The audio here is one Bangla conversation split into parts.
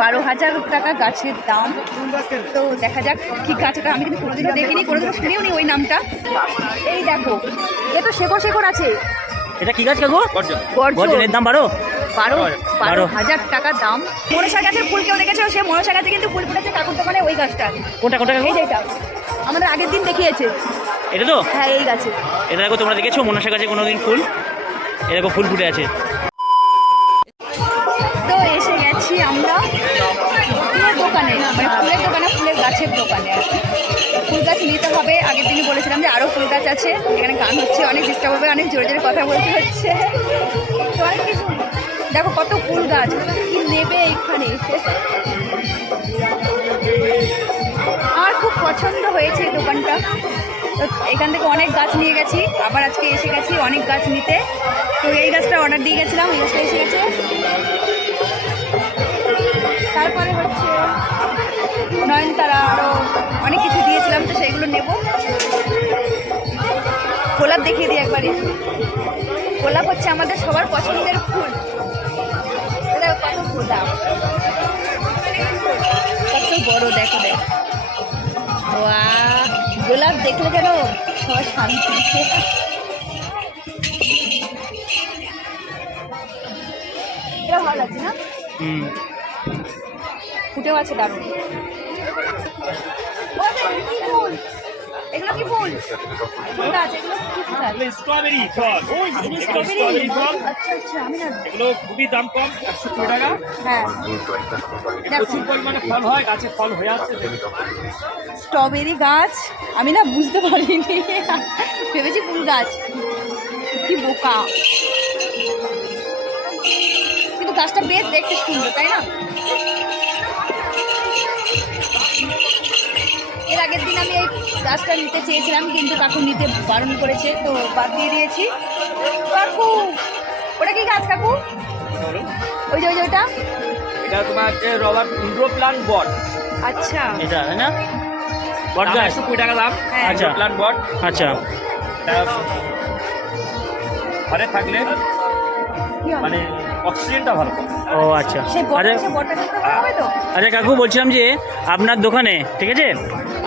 বারো হাজার টাকা গাছের দাম। তো দেখা যাক কি গাছ আমি কিন্তু কোনোদিনও দেখিনি কোনোদিনও শুনিও নি ওই নামটা। এই দেখো এ তো শেকড় শেকড় আছে। এটা কি গাছ কাকু? গর্জনের দাম বারো? বারো বারো। হাজার টাকা দাম। মনসা গাছের ফুল কেউ দেখেছ সে মনসা গাছে কিন্তু ফুল ফুটেছে কাকুর দোকানে ওই গাছটা। কোনটা কোনটা এই যে এটা। আমাদের আগের দিন দেখিয়েছে। এটা তো? হ্যাঁ এই গাছে। এটা দেখো তোমরা দেখেছ? মনসা গাছে কোনোদিন ফুল। এরকম ফুল ফুটে আছে। আগের দিনই বলেছিলাম যে আরও ফুল গাছ আছে। এখানে গান হচ্ছে, অনেক ডিস্টার্ব হবে, অনেক জোরে জোরে কথা বলতে হচ্ছে। অনেক কিছু দেখো কত ফুল গাছ, কি নেবে এখানে? আমার খুব পছন্দ হয়েছে দোকানটা। তো এখান থেকে অনেক গাছ নিয়ে গেছি, আবার আজকে এসে গেছি অনেক গাছ নিতে। তো এই গাছটা অর্ডার দিয়ে গেছিলাম, এই গাছটা এসে গেছে। তারপরে হচ্ছে নয়নতারা আরও অনেক কিছু সেইগুলো নেব। গোলাপ দেখিয়ে দিই একবারে। গোলাপ হচ্ছে আমাদের সবার পছন্দের ফুল। কত গোলাপ কত বড় দেখো দেখো। গোলাপ দেখলে যেন সবার শান্তি। এটা ভালো লাগছে না? ফুটেও আছে দারুণ। ও, কি ফুল? ফুল? আছে এগুলো কি ফুল? আছে? স্ট্রবেরি strawberry ফল। আচ্ছা আচ্ছা আমি না এগুলো খুবই দাম কম একশো কুড়ি টাকা। হ্যাঁ। প্রচুর পরিমাণে ফল হয় গাছে ফল হয়ে আছে স্ট্রবেরি গাছ? আমি না বুঝতে পারিনি। ভেবেছি ফুল গাছ। কি বোকা। কিন্তু গাছটা বেশ দেখতে সুন্দর তাই না? গাছটা নিতে চেয়েছিলাম কিন্তু কাকু নিতে বারণ করেছে তো বাদ দিয়ে দিয়েছি। কাকু ওটা কি গাছ কাকু? ওই যে ওই যে ওটা? এটা তোমার রবার ইন্ড্রো প্লান্ট বট। আচ্ছা। এটা তাই না? বট গাছ। একশো কুড়ি টাকা দাম। হ্যাঁ। আচ্ছা। প্লান্ট বট। আচ্ছা। ঘরে থাকলে মানে অক্সিজেনটা ভালো ও আচ্ছা। সেই আচ্ছা। আচ্ছা কাকু বলছিলাম যে আপনার দোকানে ঠিক আছে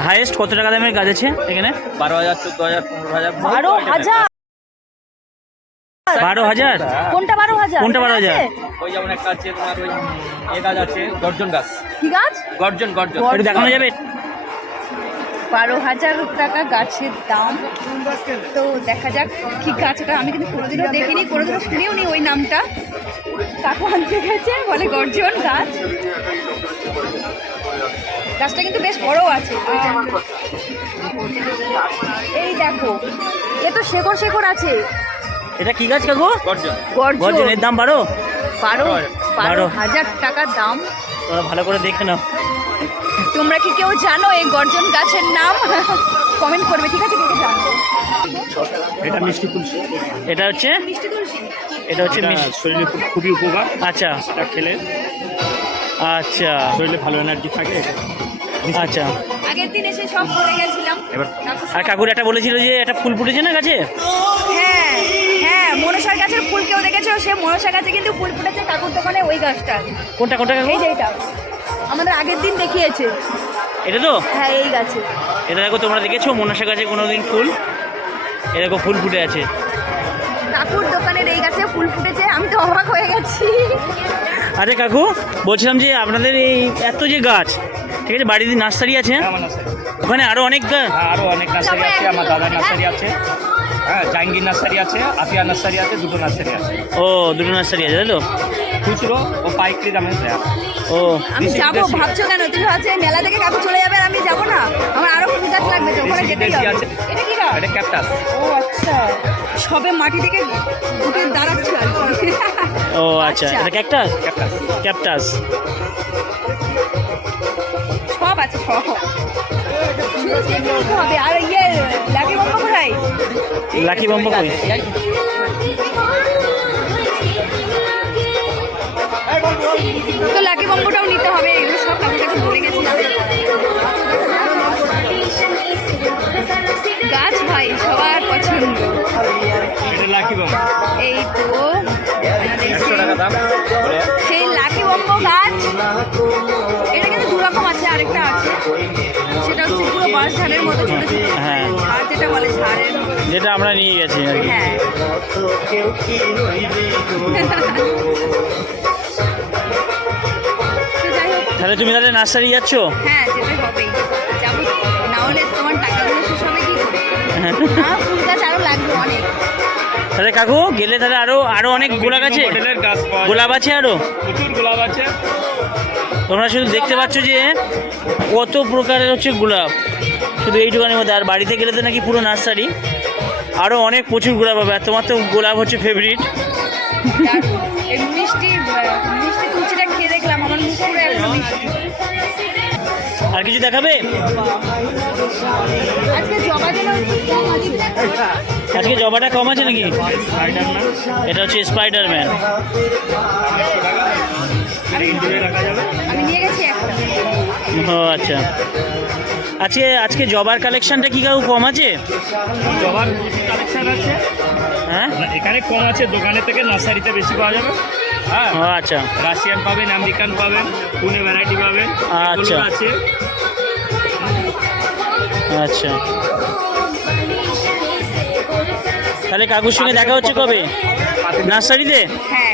হাইয়েস্ট কত টাকা দামের গাছ আছে এখানে? বারো হাজার চোদ্দ হাজার পনেরো হাজার বারো হাজার? বারো হাজার? কোনটা বারো হাজার? কোনটা বারো হাজার? ওই যেমন একটা আছে তোমার ওই এ গাছ আছে গর্জন গাছ। কি গাছ? গর্জন গর্জন। দেখানো যাবে? বারো হাজার টাকা গাছের দাম। তো দেখা যাক কি গাছটা আমি কিন্তু কোনোদিনও দেখিনি কোনোদিনও শুনিও নি ওই নামটা। কাকু আনতে গেছে বলে গর্জন গাছ। গাছটা কিন্তু বেশ বড় আছে। এই দেখো এ তো শেকড় শেকড় আছে। এটা কি গাছ কাকু? গর্জন। গর্জনের দাম বারো? বারো বারো। বারো। হাজার টাকা দাম। তোমরা ভালো করে দেখে নাও। তোমরা কি কেউ জানো এই গর্জন গাছের নাম? কমেন্ট করবে ঠিক আছে কে কে জানো এটা মিষ্টি তুলসী। এটা হচ্ছে? মিষ্টি তুলসী। এটা হচ্ছে এটা শরীরে খুব- খুবই উপকার। আচ্ছা। এটা খেলে আচ্ছা। শরীরে ভালো এনার্জি থাকে আচ্ছা। আগের দিন এসে সব করে গেছিলাম। এবার আর কাকুর একটা বলেছিল যে একটা ফুল ফুটেছে না গাছে? হ্যাঁ হ্যাঁ মনসার গাছের ফুল কেউ দেখেছ সে মনসা গাছে কিন্তু ফুল ফুটেছে কাকুর দোকানে ওই গাছটা কোনটা কোনটা এই যে এটা আমাদের আগের দিন দেখিয়েছে। এটা তো? হ্যাঁ এই গাছে। এটা দেখো তোমরা দেখেছ? মনসা গাছে কোনোদিন ফুল? এরকম ফুল ফুটে আছে। কাকুর দোকানের এই গাছে ফুল ফুটেছে আমি তো অবাক হয়ে গেছি। আচ্ছা কাকু বলছিলাম যে আপনাদের এই এত যে গাছ ঠিক আছে বাড়িতে নার্সারি আছে? ওখানে আরও অনেক গা- হ্যাঁ আরও অনেক নার্সারি আছে আমার দাদার নার্সারি আছে। হ্যাঁ জাহাঙ্গীর নার্সারি আছে আপিয়া নার্সারি আছে দুটো নার্সারি আছে। ও দুটো নার্সারি আছে তাই তো? খুচরো ও পাইকারি দামে দেয় ও। আমি যাব ভাবছ কেন? তুমি ভাবছ মেলা থেকে কাকু চলে যাবে আর আমি যাব না? আমার আরও ফুল গাছ লাগবে তো ওখানে যেতেই হবে। এটা কি গাছ? এটা ক্যাপটাস ও আচ্ছা। সবে মাটি থেকে উঠে দাঁড়াচ্ছে আর ও আচ্ছা। আচ্ছা। এটা ক্যাকটাস ক্যাপটাস ক্যাপটাস সব আছে সব। শুধু দেখে নিতে হবে? আর ইয়ে কোথায় লাকি বম্ব কই? তো লাকি বম্বটাও নিতে হবে এগুলো সব কাকুর কাছে বলে গেছিলাম। গাছ ভাই সবার পছন্দ। এটা লাকি বাম এই তো সেই- লাকি বম্ব গাছ। এটা কিন্তু দু রকম আছে আরেকটা আছে। সেটা হচ্ছে পুরো বাঁশ ঝাড়ের মতো ছোট ছোট। হ্যাঁ। যেটা বলে ঝাড়ের যেটা আমরা নিয়ে গেছি আর কি। হ্যাঁ। তাহলে তুমি তাহলে নার্সারি যাচ্ছ? হ্যাঁ যেতে হবেই যাব না হলে তোমার টাকাগুলো শেষ হবে কি করে? ফুল গাছ আরও লাগবে অনেক। তাহলে কাকু গেলে তাহলে আরও আরও অনেক গোলাপ আছে। গোলাপ আছে আরও? প্রচুর গোলাপ আছে। তোমরা শুধু দেখতে পাচ্ছ যে কত প্রকারের হচ্ছে গোলাপ। শুধু এইটুকানের মধ্যে আর বাড়িতে গেলে তো নাকি পুরো নার্সারি। আরও অনেক প্রচুর গোলাপ হবে আর তোমার তো গোলাপ হচ্ছে ফেভারিট আর কিছু দেখাবে? আজকে জবাটা কম আছে নাকি? এটা হচ্ছে স্পাইডারম্যান ও আচ্ছা। আজকে আজকে জবার কালেকশনটা কি কাউ কম আছে? জবার কালেকশন আছে। হ্যাঁ? এখানে কম আছে দোকানের থেকে নার্সারিতে বেশি পাওয়া যাবে। হ্যাঁ আচ্ছা। রাশিয়ান পাবেন আমেরিকান পাবেন পুনে ভ্যারাইটি পাবেন আচ্ছা। আছে। আচ্ছা। তাহলে কাকুর সঙ্গে দেখা হচ্ছে কবে? নার্সারিতে? হ্যাঁ।